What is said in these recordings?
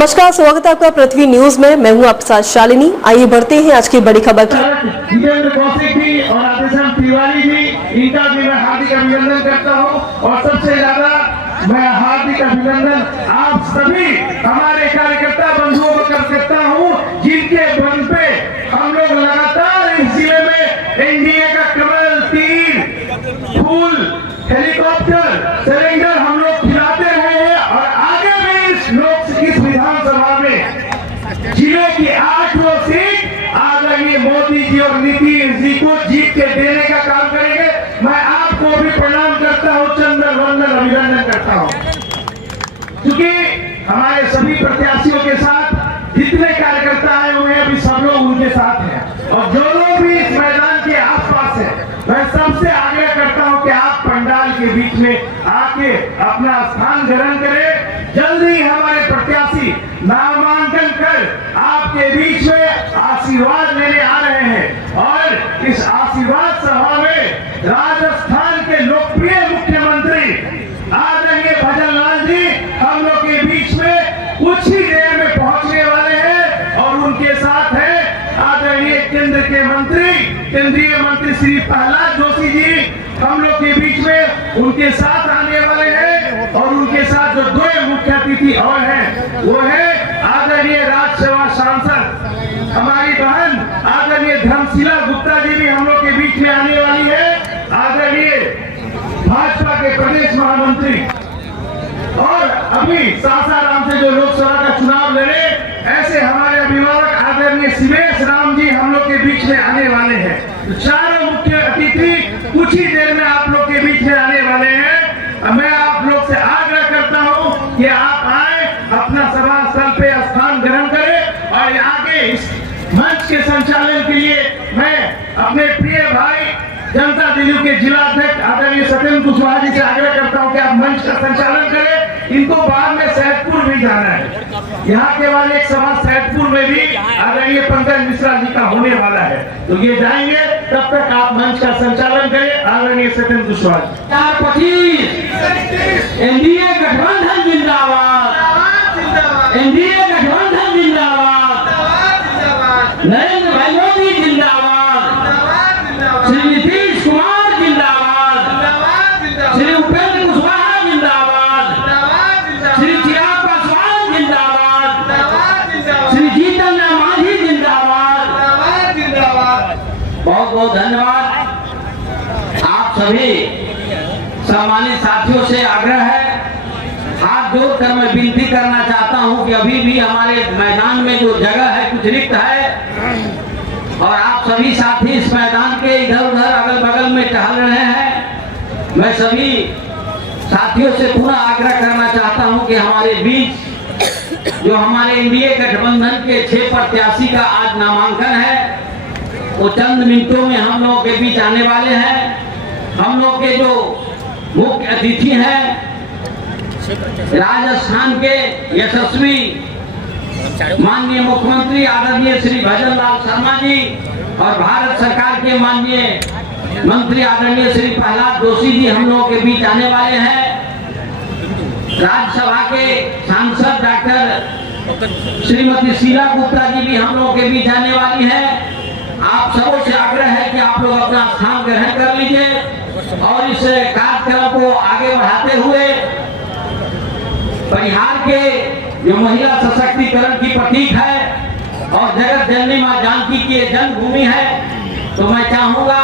नमस्कार, स्वागत है आपका पृथ्वी न्यूज में। मैं हूं आपके साथ शालिनी। आइए बढ़ते हैं आज की बड़ी खबर की। जितेंद्र कौशिक जी और आदिशम तिवारी जी, इनका भी मैं हार्दिक अभिनंदन करता हूं। और सबसे ज्यादा मैं हार्दिक अभिनंदन आप सभी हमारे कार्यकर्ता बंधुओं को करता हूं, जिनके बल पे हम लोग लगातार इस जिले में एनडीए का कमल, तीर, फूल, हेलीकॉप्टर, सिलेंडर हम लोग खिलाते रहे हैं। और आगे भी इस विधानसभा में जिले की 8 सीट आदरणीय मोदी जी और नीतीश जी को जीत के देने का काम करेंगे। मैं आपको भी प्रणाम करता हूं, चंदन वंदन अभिनंदन करता हूं, क्योंकि हमारे सभी प्रत्याशियों के साथ जितने कार्यकर्ता आए हुए हैं, अभी सब लोग उनके साथ हैं। और जो लोग भी इस मैदान के आसपास हैं, मैं सबसे आग्रह करता हूं कि आप पंडाल के बीच में आके अपना स्थान ग्रहण करें। जल्दी हमारे प्रत्याशी नामांकन कर आपके बीच में आशीर्वाद लेने आ रहे हैं। और इस आशीर्वाद सभा में राजस्थान के लोकप्रिय मुख्यमंत्री आदरणीय भजन लाल जी हम लोग के बीच में कुछ ही देर में पहुंचने वाले हैं। और उनके साथ है आदरणीय केंद्रीय मंत्री श्री प्रहलाद जोशी जी हम लोग के बीच में उनके साथ आने वाले हैं। और उनके साथ जो 2 मुख्य अतिथि और हैं, वो है आदरणीय राज्यसभा सांसद हमारी बहन आदरणीय धर्मशिला गुप्ता जी भी हम लोग के बीच में आने वाली है। आदरणीय भाजपा के प्रदेश महामंत्री और अभी सासाराम से जो लोकसभा का चुनाव लड़े, ऐसे हमारे अभिभावक आदरणीय शिवेश राम जी हम लोग के बीच में आने वाले हैं। तो 4 मुख्य अतिथि कुछ ही देर में आप लोग के बीच में आने वाले हैं। मैं आप लोग से आग्रह करता हूं कि आप आए, अपना सभा स्थल पे स्थान ग्रहण करें। और आगे इस मंच के संचालन के लिए मैं अपने प्रिय भाई जनता दल के जिला अध्यक्ष आदरणीय सत्येंद्र कुशवाहा जी से आग्रह करता हूं कि आप मंच का संचालन करें। इनको बाद में सैदपुर भी जाना है, यहाँ के बाद एक सभा सैदपुर में भी आदरणीय पंकज मिश्रा जी का होने वाला है, तो ये जाएंगे। तब तक आप मंच का संचालन करें, आदरणीय सत्येंद्र कुशवाहा जी। 425 एनडीए गठबंधन जिंदाबाद, एनडीए गठबंधन जिंदाबाद, नरेंद्र भाई मोदी जिंदाबाद, श्री नीतीश कुमार जिंदाबाद, श्री उपेंद्र कुशवाहा जिंदाबाद, श्री चिराग पासवान जिंदाबाद, श्री जीतन राम मांझी जिंदाबाद। बहुत बहुत धन्यवाद। आप सभी सम्मानित साथियों से आग्रह है, हाथ जोड़कर मैं विनती करना चाहता हूं कि अभी भी हमारे मैदान में जो जगह है कुछ रिक्त है, और आप सभी साथी इस मैदान के इधर उधर अगल बगल में टहल रहे हैं। मैं सभी साथियों से पुनः आग्रह करना चाहता हूं कि हमारे बीच जो हमारे एनडीए गठबंधन के 6 प्रत्याशी का आज नामांकन है, वो चंद मिनटों में हम लोगों के बीच आने वाले हैं। हम लोग के जो मुख्य अतिथि हैं, राजस्थान के यशस्वी माननीय मुख्यमंत्री आदरणीय श्री भजन लाल शर्मा जी और भारत सरकार के माननीय मंत्री आदरणीय श्री प्रहलाद जोशी जी हम लोगों के बीच आने वाले हैं। राज्यसभा के सांसद डॉक्टर श्रीमती शीला गुप्ता जी भी हम लोगों के बीच आने वाली है। आप सबों से आग्रह है कि आप लोग अपना स्थान ग्रहण कर लीजिए और इस कार्यक्रम को आगे बढ़ाते हुए परिहार के जो महिला सशक्तिकरण की प्रतीक है और जगत जननी मां जानकी की जन्मभूमि है, तो मैं चाहूंगा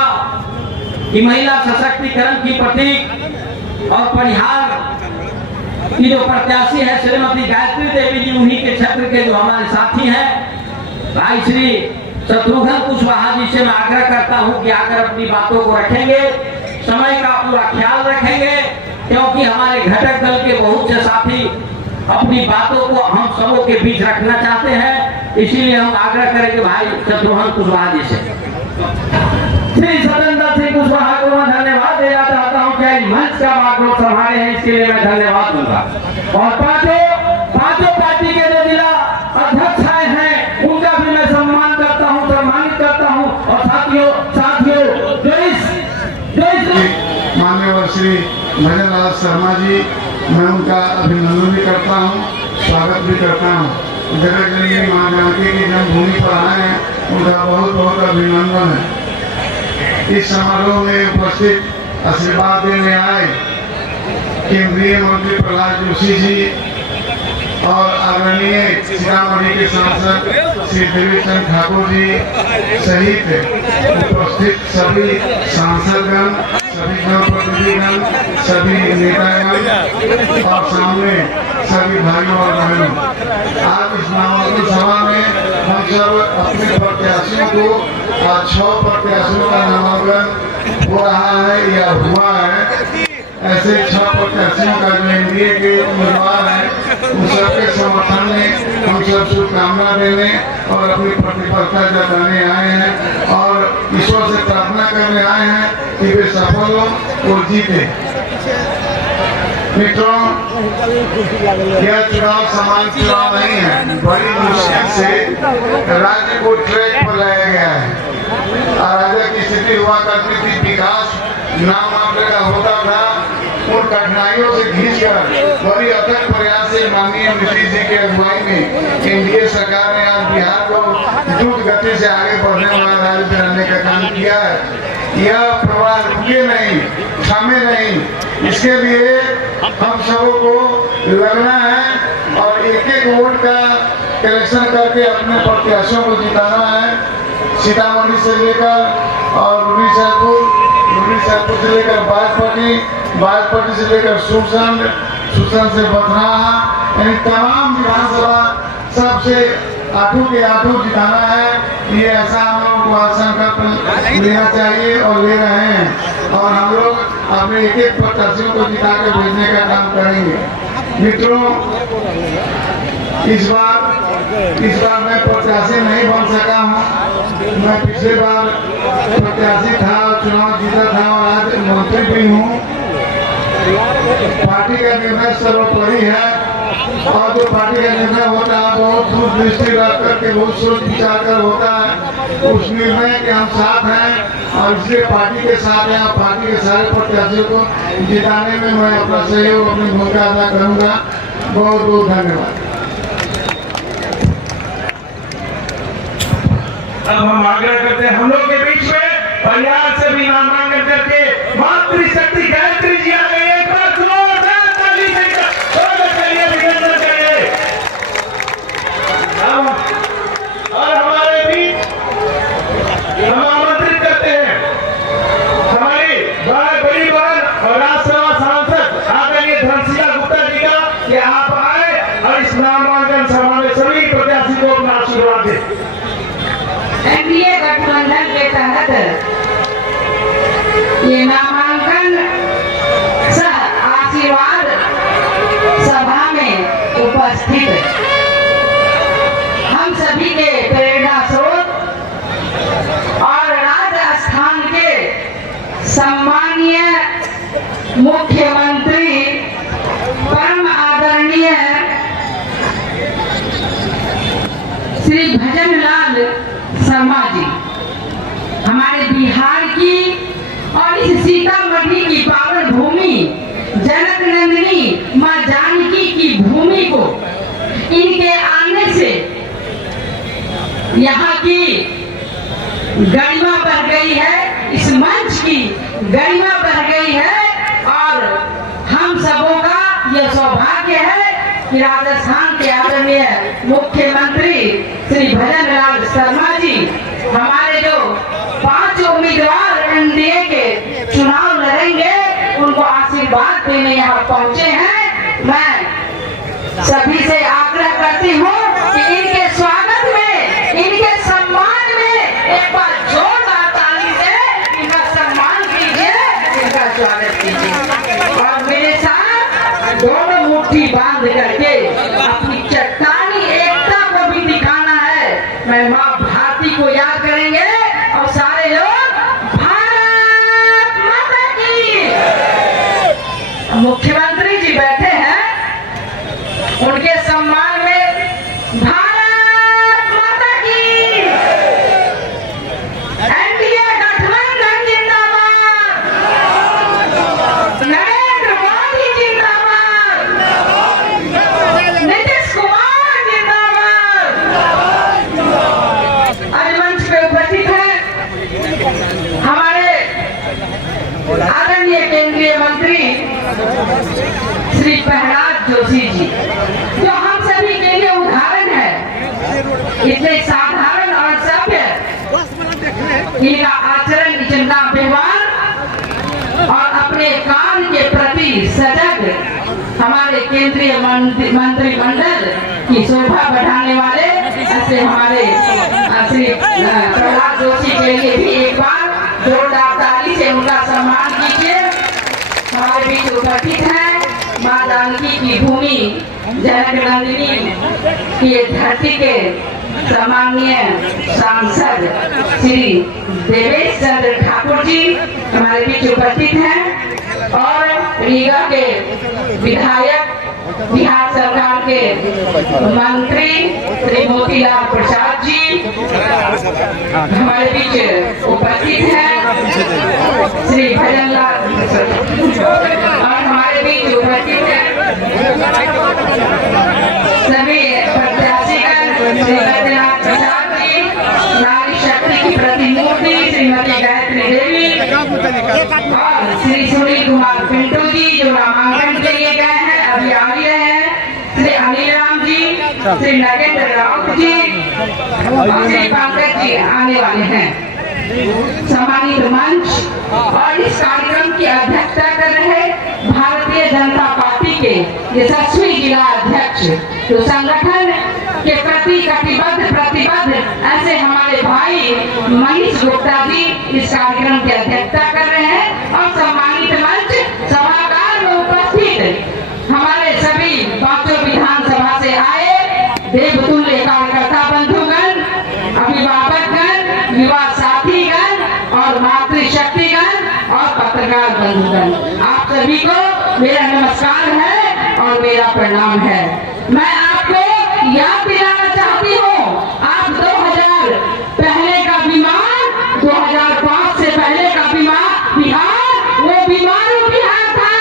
कि महिला सशक्तिकरण की प्रतीक और परिहार की जो प्रत्याशी है श्रीमती गायत्री देवी जी, उन्हीं के क्षेत्र के जो हमारे साथी हैं भाई श्री शत्रुघ्न कुशवाहा जी से मैं आग्रह करता हूं कि आकर अपनी बातों को रखेंगे, समय का पूरा ख्याल रखेंगे, क्योंकि हमारे घटक दल के बहुत से साथी अपनी बातों को हम सबों के बीच रखना चाहते हैं। इसीलिए हम आग्रह करेंगे भाई शत्रुघ्न कुशवाहा जी से। श्री सत्येंद्र सिंह कुशवाहा को मैं धन्यवाद देना चाहता हूँ कि मंच का बागडोर संभाले हैं, इसके लिए मैं धन्यवाद दूंगा। और पांचों पार्टी के जो जिला अध्यक्ष हैं उनका भी मैं सम्मानित करता हूँ। और साथियों माननीय श्री भजन लाल शर्मा जी, मैं उनका अभिनंदन भी करता हूँ, स्वागत भी करता हूँ। जगत जननी माँ जानकी की जन्मभूमि पर आए हैं, उनका बहुत बहुत अभिनंदन है। इस समारोह में उपस्थित आशीर्वाद देने आए केंद्रीय मंत्री प्रहलाद जोशी जी और आदरणीय सीतामढ़ी के सांसद श्री देवी चंद ठाकुर जी सहित उपस्थित सभी सांसदगण, सभी जनप्रतिनिधिगण, सभी नेतागण और सामने सभी भाइयों और बहनों, आज इस नामांकन सभा में हम सब अपने प्रत्याशियों को 6 प्रत्याशियों का नामांकन हो रहा है या हुआ है। ऐसे 6 प्रत्याशियों का जो एनडीए के उम्मीदवार हैं, उन सबके समर्थन में हम सब शुभकामना देने और अपनी प्रतिबद्धता जताने आए हैं और ईश्वर से प्रार्थना करने आए हैं कि वे सफल हो और जीते। मित्रों, यह चुनाव सामान्य चुनाव नहीं है। बड़ी मुश्किल से राज्य को ट्रैक पर लाया गया है। अराजक की स्थिति हुआ करती थी, विकास नाम मात्र का होता था। उन कठिनाइयों से खींचकर बड़ी अथक प्रयास से माननीय नीतीश जी की अगुवाई में एनडीए सरकार ने आज बिहार को द्रुत गति से आगे बढ़ने वाला राज्य बनाने का काम किया है। यह प्रवाह रुके नहीं, थमे नहीं, इसके लिए हम सबों को लगना है और एक एक वोट का कलेक्शन करके अपने प्रत्याशियों को जिताना है। सीतामढ़ी से लेकर और रूनीसैदपुर से लेकर बाजपट्टी से लेकर सुरसंड से बथनाहा, यानी तमाम विधानसभा सबसे 8 के 8 जिताना है। ये ऐसा हम लोगों को संकल्प लेना चाहिए और ले रहे हैं और हम लोग अपने एक एक प्रत्याशियों को जिता के भेजने का काम करेंगे। मित्रों, इस बार मैं प्रत्याशी नहीं बन सका हूँ। मैं पिछले बार प्रत्याशी था, चुनाव जीता था और आज मंत्री भी हूँ। पार्टी का निर्णय सर्वोपरि है और जो पार्टी का निर्णय होता है बहुत दूरदृष्टि रख करके बहुत सोच विचार कर होता है। उस निर्णय के हम साथ हैं और इसलिए पार्टी के साथ हैं और पार्टी के सारे प्रत्याशियों को जिताने में मैं अपना सहयोग, अपनी भूमिका अदा करूँगा। बहुत बहुत धन्यवाद। अब हम आग्रह करते हैं हम लोग के बीच में पंजाब से भी नामांकन करके मातृशक्ति गायत्री जी आ गए। एक बार जोरदार ताली से स्वागत करिए, अभिनंदन करिए। और हमारे बीच हम आमंत्रित करते हैं हमारी बड़ी बहन और राज्यसभा सांसद आदरणीय धनशीला गुप्ता जी का कि आप आए और इस नामांकन सभा में सभी प्रत्याशी को अपना आशीर्वाद दें। एनडीए गठबंधन के तहत ये नामांकन सह आशीर्वाद सभा में उपस्थित हम सभी के प्रेरणा स्रोत और राजस्थान के सम्मानीय मुख्यमंत्री परम आदरणीय श्री भजनलाल शर्मा जी, हमारे बिहार की और इस सीतामढ़ी की पावन भूमि जनक नंदिनी माँ जानकी की भूमि को इनके आने से यहाँ की गरिमा बढ़ गई है, इस मंच की गरिमा बढ़ गई है और हम सबों का यह सौभाग्य है कि राजस्थान के आदरणीय मुख्यमंत्री श्री भजनलाल शर्मा जी हमारे जो 5 उम्मीदवार एनडीए के चुनाव लड़ेंगे उनको आशीर्वाद देने यहाँ पहुँचे हैं। मैं सभी से आग्रह करती हूँ कि इनके स्वागत में, इनके सम्मान में एक बार जोरदार ताली से इनका सम्मान कीजिए, इनका स्वागत कीजिए और मेरे साथ दोनों मुट्ठी बांध करके अपनी चट्टानी एकता को भी दिखाना है। मैं माँ भारती को याद करेंगे और सारे लोग भारत माता की। मुख्यमंत्री जी बैठे हैं, उनके सम्मान में हमारे आदरणीय केंद्रीय मंत्री श्री प्रहलाद जोशी जी, जो हम सभी के लिए उदाहरण है। इतने साधारण और सभ्य, इनका आचरण इतना व्यवहार और अपने काम के प्रति सजग, हमारे केंद्रीय मंत्रिमंडल की शोभा बढ़ाने वाले ऐसे हमारे श्री प्रहलाद जोशी के लिए भी एक बार जोरदार ताली से उनका सम्मान कीजिए। हमारे बीच उपस्थित हैं माँ जानकी की भूमि जनक नंदिनी की धरती के सम्माननीय सांसद श्री देवेश चंद्र ठाकुर जी हमारे बीच उपस्थित हैं, और रीगा के विधायक, बिहार सरकार के मंत्री श्री मोतीलाल प्रसाद जी हमारे बीच उपस्थित हैं, श्री भजनलाल, और हमारे बीच उपस्थित हैं सभी प्रत्याशीगण, श्री बैद्यनाथ प्रसाद जी, नारी शक्ति की प्रतिमूर्ति श्रीमती गायत्री देवी, और श्री सुनील कुमार पिंटू जी जो नामांकन के लिए गए हैं, अभी आ रहे हैं, श्री अनिल राम जी, श्री नगेंद्र राउत जी और श्री पंकज जी आने वाले हैं। सम्मानित मंच और इस कार्यक्रम की अध्यक्षता कर रहे भारतीय जनता पार्टी के यशस्वी जिला अध्यक्ष, जो संगठन के प्रति कटिबद्ध प्रतिबद्ध ऐसे हमारे भाई मनीष गुप्ता जी इस कार्यक्रम की अध्यक्षता कर रहे हैं। और सम्मानित मंच सभागार में उपस्थित हमारे सभी पांचों विधानसभा से आए देवतुल्य कार्यकर्ता बंधुगण, अभिभावकगण, युवा साथीगण और मातृशक्तिगण और पत्रकार बंधुगण, आप सभी को मेरा नमस्कार है और मेरा प्रणाम है। मैं आपको याद दिलाना चाहती हूँ, आप 2000 पहले का बीमार, 2005 से पहले का बीमार बिहार, वो बीमारू बिहार था,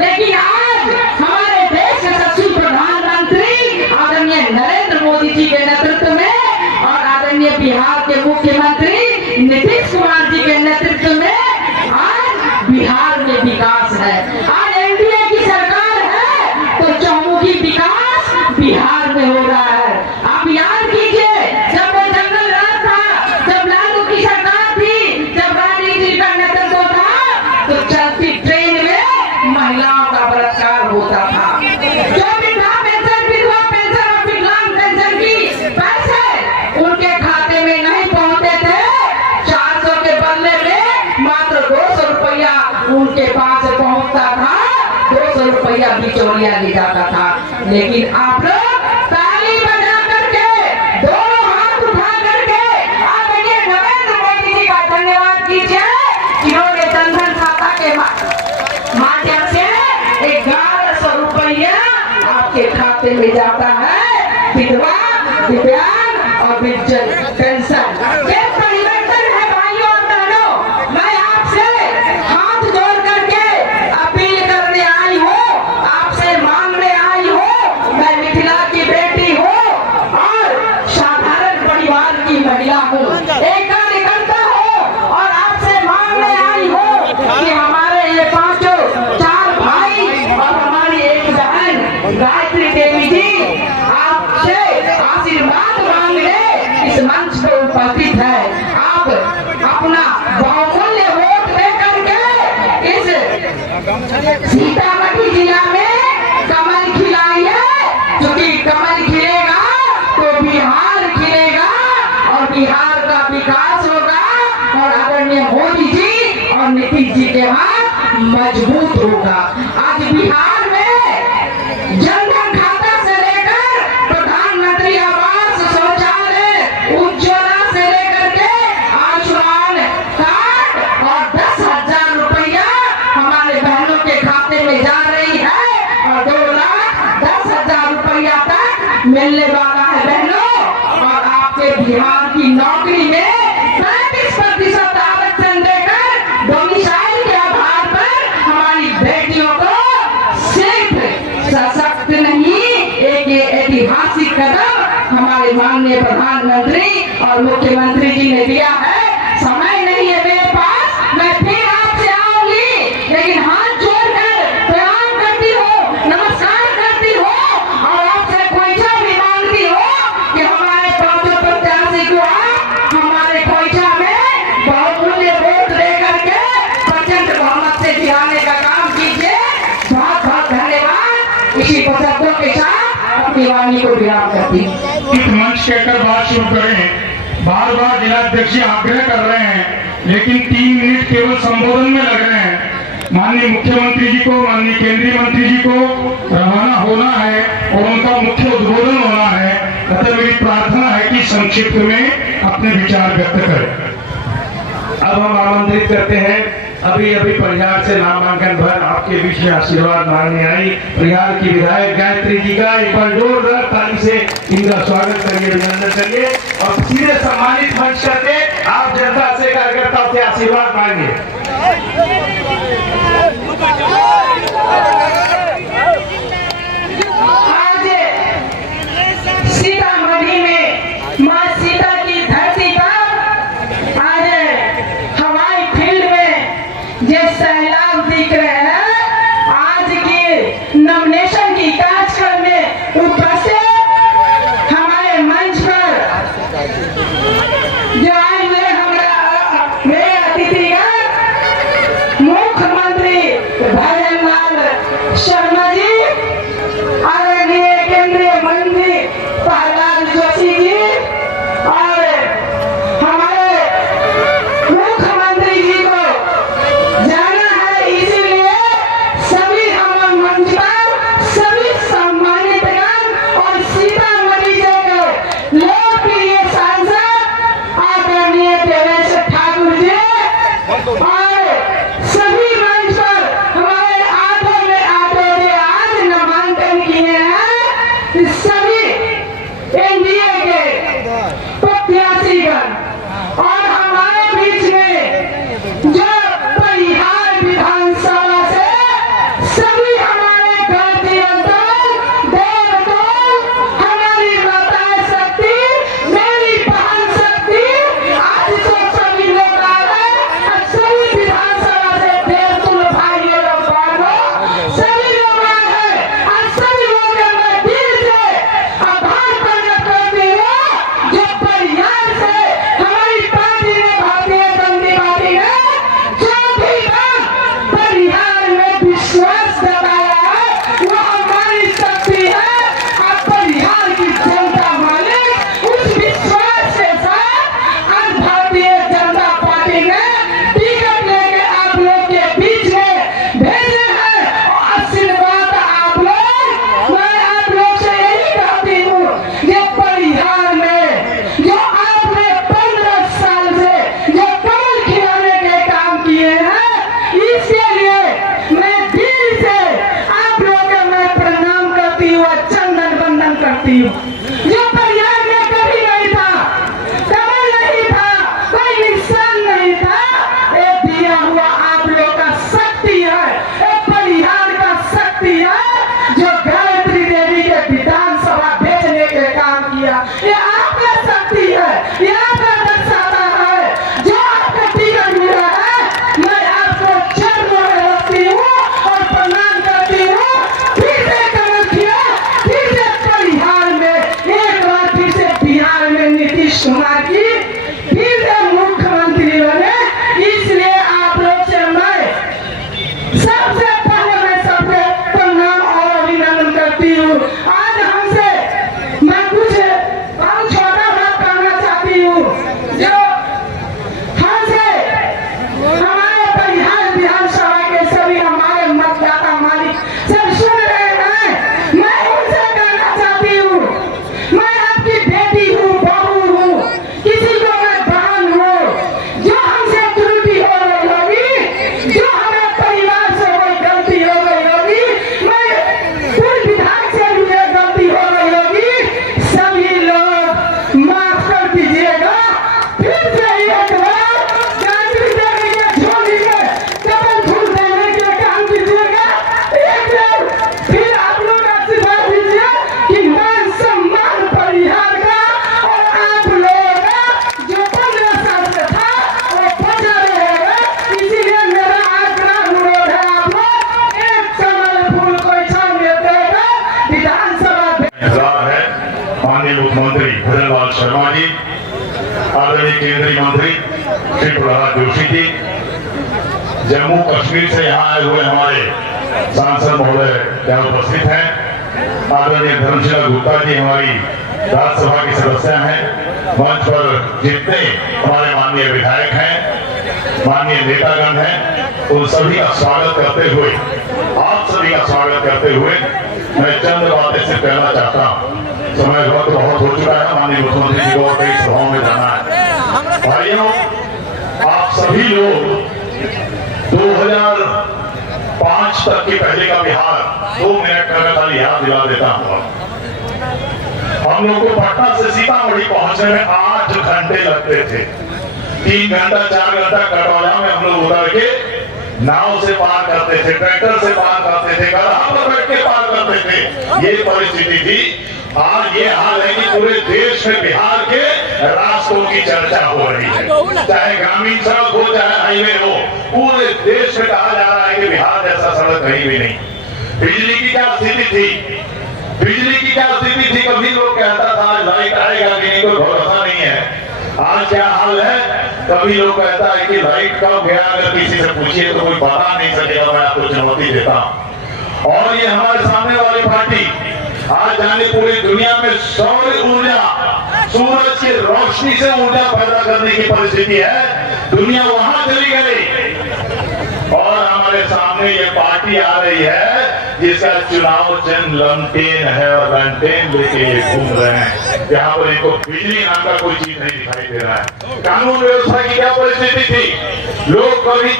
लेकिन आज हमारे देश के यशस्वी प्रधानमंत्री आदरणीय नरेंद्र मोदी जी के नेतृत्व में और आदरणीय बिहार के मुख्यमंत्री नीतीश कुमार जी के नेतृत्व में आज बिहार में विकास है। आज एनडीए की सरकार है तो चहुमुखी विकास बिहार में हो रहा है। आप याद कीजिए, जब वो जंगल राज था, जब लालू की सरकार थी, जब रानी जी का नेतृत्व था, तो चलती ट्रेन में महिलाओं का बलात्कार होता था। जो वृद्धा पेंशन, विधवा पेंशन और विकलांग पेंशन की पैसे उनके खाते में नहीं पहुंचते थे, 400 के बदले में मात्र 200 रुपया उनके पास पहुंचता था, 200 रुपया बिचौलिया ले जाता था। लेकिन आप लोग ताली बजा करके, दोनों हाथ उठा करके आदरणीय नरेंद्र मोदी जी का धन्यवाद कीजिए, जिन्होंने जनधन खाता के माध्यम से 1100 रुपया आपके खाते में जाता है। विधवा, दिव्यांग और विधजन पेंशन, ये परिवर्तन है भाइयों और बहनों। मैं आपसे हाथ जोड़ करके अपील करने आई हूँ, आपसे मांगने आई हूँ। मैं मिथिला की बेटी हूँ और साधारण परिवार की महिला हूँ, एक कार्यकर्ता हूँ, और आपसे मांगने आई हूँ कि हमारे ये पांचों 4 भाई और हमारी एक बहन गायत्री देवी जी आपसे आशीर्वाद मांगने इस मंच पर उपस्थित है। आप अपना बहुमूल्य वोट दे करके इस सीतामढ़ी जिला में कमल खिलाइए, क्योंकि कमल खिलेगा तो बिहार खिलेगा और बिहार का विकास होगा और आदरणीय मोदी जी और नीतीश जी के हाथ मजबूत होगा। आज बिहार में जनधन खाता से लेकर प्रधानमंत्री आवास, शौचालय, उज्ज्वला से लेकर के आयुष्मान कार्ड और 10,000 रुपया हमारे बहनों के खाते में जा रही है और 2,10,000 रुपया तक मिलने वाला है बहनों। और आपके बिहार की नौकरी में 35% आरक्षण देकर डोमिसाइल के आधार पर हमारी बेटियों को सिर्फ सशक्त नहीं, एक ऐतिहासिक कदम हमारे माननीय प्रधानमंत्री और मुख्यमंत्री जी ने दिया है। समय नहीं है कहकर बात शुरू करें। बार बार जिलाध्यक्ष जी आग्रह कर रहे हैं, लेकिन 3 मिनट केवल संबोधन में लग रहे हैं। माननीय मुख्यमंत्री जी को, माननीय केंद्रीय मंत्री जी को रवाना होना है और उनका मुख्य उद्बोधन होना है। अतः मेरी प्रार्थना है कि संक्षिप्त में अपने विचार व्यक्त करें। अब हम आमंत्रित करते हैं अभी परिहार से नामांकन भर आपके बीच में आशीर्वाद मांगने आई परिहार की विधायक गायत्री जी का एक बार जोरदार ताली से इनका स्वागत करिए, अभिनंदन करिए और सीधे सम्मानित मंच करके आप जनता से, कार्यकर्ताओं से आशीर्वाद मांगिए। आज सीतामढ़ी में मां सीता की धरती पर आज हवाई फील्ड में जो सैलाब दिख रहे हैं, आज की नॉमिनेशन की कार्यक्रम में उपस्थित हमारे मंच पर जो आए हुए मेरे अतिथिगण मुख्यमंत्री भजनलाल शर्मा जी, आदरणीय केंद्रीय मंत्री प्रहलाद जोशी जी और हमारे मुख्यमंत्री जी को जाना है, इसीलिए सभी हम मंच पर सभी सम्मानित गण और सीतामढ़ी के लोकप्रिय सांसद आदरणीय देवेश ठाकुर जी और सभी मंच पर हमारे आठों में आठों जो आज नामांकन किए हैं, सभी एनडीए के प्रत्याशीगण और हमारे बीच में जो परिहार विधानसभा से सभी हमारे गार्जियन हमारी माताएं शक्ति, मेरी बहन शक्ति, आज तो सभी लोग आ रहे हैं, सभी विधानसभा से देवतुल भाई और बहनों सभी लोग आए हैं और सभी लोग मैं दिल से आभार प्रकट करती हूँ जो परिहार से हमारी पार्टी ने, भारतीय जनता पार्टी ने जो भी बात परिहार में विश्वास जताया है वो हमारी शक्ति है और परिहार की जनता मालिक उस विश्वास के साथ आज भारतीय जनता पार्टी ने टिकट लेके आप लोग के बीच में भेजे हैं और आशीर्वाद आप लोग, मैं आप लोग से यही कहती हूँ ये परिहार में जो आपने 15 साल से जो कमल खिलाने के काम किए हैं, इसके लिए मैं दिल से आप लोग का मैं प्रणाम करती हूँ और चंदन वंदन करती हूँ। जो परिहार में कभी नहीं था, कमल नहीं था, कोई निशान नहीं था, ये दिया हुआ आप लोग का शक्ति है, ये परिहार का शक्ति है जो गायत्री देवी के विधानसभा भेजने के काम किया, ये आपका शक्ति है, ये आपका दक्षता है। जो आपका टिकट मिला है, मैं आपको चरणों में रखती हूँ और प्रणाम करती हूँ। फिर से कमल खिला, फिर से परिहार में एक बार फिर से बिहार में नीतीश कुमार की फिर से मुख्यमंत्री बने, इसलिए आप लोग से मैं सबसे पहले मैं सबसे प्रणाम और अभिनंदन करती हूँ। आज हमसे मैं कुछ और छोटा बात कहना चाहती हूँ जो हमसे हमारे परिहार विधानसभा के सभी हमारे मतदाता मालिक सब सुन रहे हैं, मैं उनसे कहना चाहती हूँ, मैं आपकी बेटी हूँ, बहू हूँ, किसी को मैं बहन हूँ, जो हमसे त्रुटि हो गई होगी, जो हमें परिवार से कोई गलती हो गई होगी, मैं पूर्व विधायक से भी ये गलती हो गई होगी, सभी लोग माफ कर दीजिएगा। फिर से एक बार गायत्री देवी के झोली में कमल फूल देने के काम कीजिएगा। एक बार फिर आप लोग आशीर्वाद दीजिए कि मान सम्मान परिहार का और आप लोगों का जो 15 साल से था वो बचा रहेगा। इसीलिए मेरा आग्रह अनुरोध है, आप लोग एक कमल फूल को सामने देकर विधानसभा इंतजार है माननीय मुख्यमंत्री भजनलाल शर्मा जी, आदरणीय केंद्रीय मंत्री श्री प्रहलाद जोशी जी, जम्मू कश्मीर से यहाँ आए हुए हमारे सांसद महोदय यहाँ उपस्थित हैं, आदरणीय धर्मशिला गुप्ता जी हमारी राज्यसभा के सदस्य हैं, मंच पर जितने हमारे माननीय विधायक हैं, माननीय नेतागण हैं, उन सभी का स्वागत करते हुए, आप सभी का स्वागत करते हुए मैं चंद बातें से कहना चाहता हूँ। समय बहुत हो चुका है, माननीय मुख्यमंत्री जी को कई सभाओं में जाना है। भाइयों, आप सभी लोग 2005 तक के पहले का बिहार 2 मिनट में खाली याद दिला देता हूँ। हम लोग को पटना से सीतामढ़ी पहुंचने में 8 घंटे लगते थे। 3 घंटा 4 घंटा कटौला में हम लोग उतर के नाव से पार करते थे, ट्रैक्टर से पार करते थे, गधा पर बैठ के पार करते थे। ये परिस्थिति थी। आज ये हाल है कि पूरे देश में बिहार के रास्तों की चर्चा हो रही है, चाहे ग्रामीण सड़क हो चाहे हाईवे हो। पूरे देश में कहा जा रहा है कि बिहार जैसा सड़क कहीं भी नहीं। बिजली की क्या स्थिति थी, बिजली की क्या स्थिति थी? कभी लोग कहता था लाइट आएगा कि नहीं, कोई भरोसा नहीं है। आज क्या हाल है? कभी लोग कहता है कि लाइट कब गया, अगर किसी से पूछिए तो कोई बता नहीं सकेगा। मैं आपको चुनौती देता हूं। और ये हमारे सामने वाली पार्टी आज जाने पूरी दुनिया में सौर ऊर्जा, सूरज की रोशनी से ऊर्जा पैदा करने की परिस्थिति है। दुनिया वहां चली गई और हमारे सामने ये पार्टी आ रही है जिसका चुनाव चिन्ह लंटेन है और लंटेन लेके ये घूम रहे हैं। यहाँ पर इनको बिजली नाम का कोई चीज नहीं दिखाई दे रहा है। कानून व्यवस्था की क्या परिस्थिति थी? लोग कभी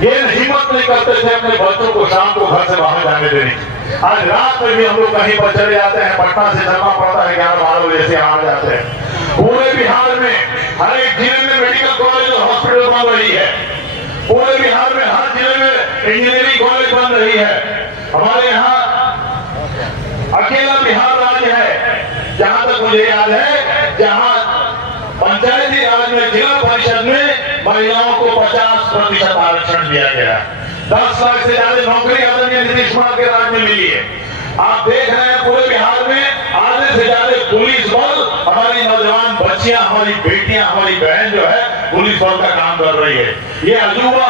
ये हिम्मत नहीं करते थे अपने बच्चों को शाम को घर से बाहर जाने देने की। आज रात में भी हम लोग कहीं पर चले जाते हैं, पटना से चलना पड़ता है, 11-12 बजे से आ जाते हैं। पूरे बिहार में हर एक जिले में मेडिकल कॉलेज और हॉस्पिटल बन रही है। पूरे बिहार में हर जिले में इंजीनियरिंग कॉलेज बन रही है। हमारे यहाँ अकेला बिहार राज्य है, जहां तक मुझे याद है, जहां पंचायती राज में जिला परिषद में महिलाओं को 50% आरक्षण दिया गया। 10 लाख से ज्यादा नौकरी आदरणीय नीतीश कुमार के राज में मिली है। आप देख रहे हैं पूरे बिहार में आधे से ज्यादा पुलिस बल, हमारी नौजवान बच्चियां, हमारी बेटियां, हमारी बहन जो है पुलिस बल का काम कर रही है। ये अजूबा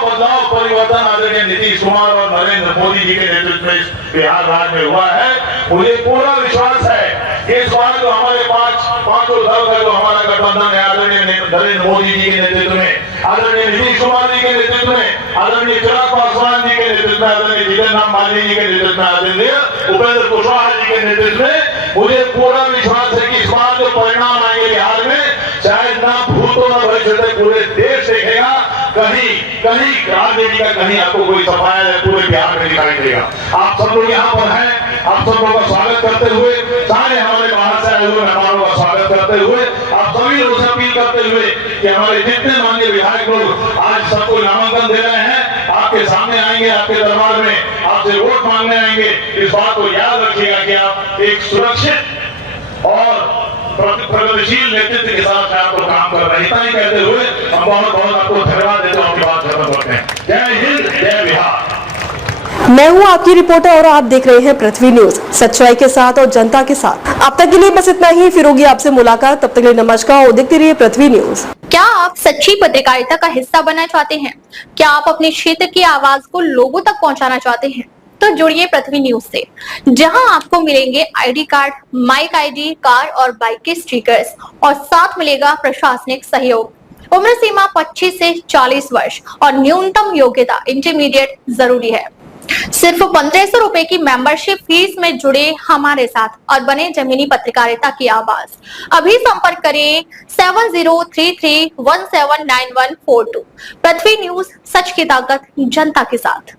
बदलाव परिवर्तन आदरणीय नीतीश कुमार और नरेंद्र मोदी जी के नेतृत्व में बिहार राज्य में हुआ है। मुझे पूरा विश्वास है इस बार जो हमारे पांचों दल है, जो हमारा गठबंधन है, आदरणीय नरेंद्र मोदी जी के नेतृत्व में, आदरणीय नीतीश कुमार जी के नेतृत्व में, आदरणीय चिराग पासवान जी के नेतृत्व में, आदरणीय जितेंद्र राम मांझी जी के नेतृत्व में, आदरणीय उपेंद्र कुशवाहा जी के नेतृत्व में, मुझे पूरा विश्वास है कि इस बार जो परिणाम आएंगे बिहार में, शायद ना भूतो न भविष्य, पूरे देश देखेगा। कहीं राजनीति का कहीं आपको कोई सफाया पूरे बिहार में दिखाई देगा। आप सब लोग यहाँ पर हैं, आप सब लोगों का स्वागत करते हुए, सारे हमारे बाहर से आए हुए मेहमानों का स्वागत करते हुए, आप सभी लोगों से अपील करते हुए कि हमारे जितने माननीय विधायक लोग आज सबको नामांकन दे रहे हैं, आपके सामने आएंगे, आपके दरबार में आपसे वोट मांगने आएंगे। इस बात को याद रखिएगा कि आप एक सुरक्षित और प्रगतिशील नेतृत्व के साथ आपको काम कर रहे हैं। इतना ही कहते हुए हम बहुत आपको धन्यवाद देते हैं। आपकी बात खत्म करते हैं। जय हिंद, जय बिहार। मैं हूं आपकी रिपोर्टर और आप देख रहे हैं पृथ्वी न्यूज, सच्चाई के साथ और जनता के साथ। अब तक के लिए बस इतना ही, फिर होगी आपसे मुलाकात। तब तक के लिए नमस्कार और देखते रहिए पृथ्वी न्यूज। क्या आप सच्ची पत्रकारिता का हिस्सा बनना चाहते हैं? क्या आप अपने क्षेत्र की आवाज को लोगों तक पहुंचाना चाहते हैं? तो जुड़िए पृथ्वी न्यूज से, जहां आपको मिलेंगे ID card, mike ID, car और बाइक के स्टिकर्स और साथ मिलेगा प्रशासनिक सहयोग। उम्र सीमा 25 से 40 वर्ष और न्यूनतम योग्यता इंटरमीडिएट जरूरी है। सिर्फ 1500 रुपए की मेंबरशिप फीस में जुड़े हमारे साथ और बने जमीनी पत्रकारिता की आवाज। अभी संपर्क करें 7033179142। पृथ्वी न्यूज, सच की ताकत जनता के साथ।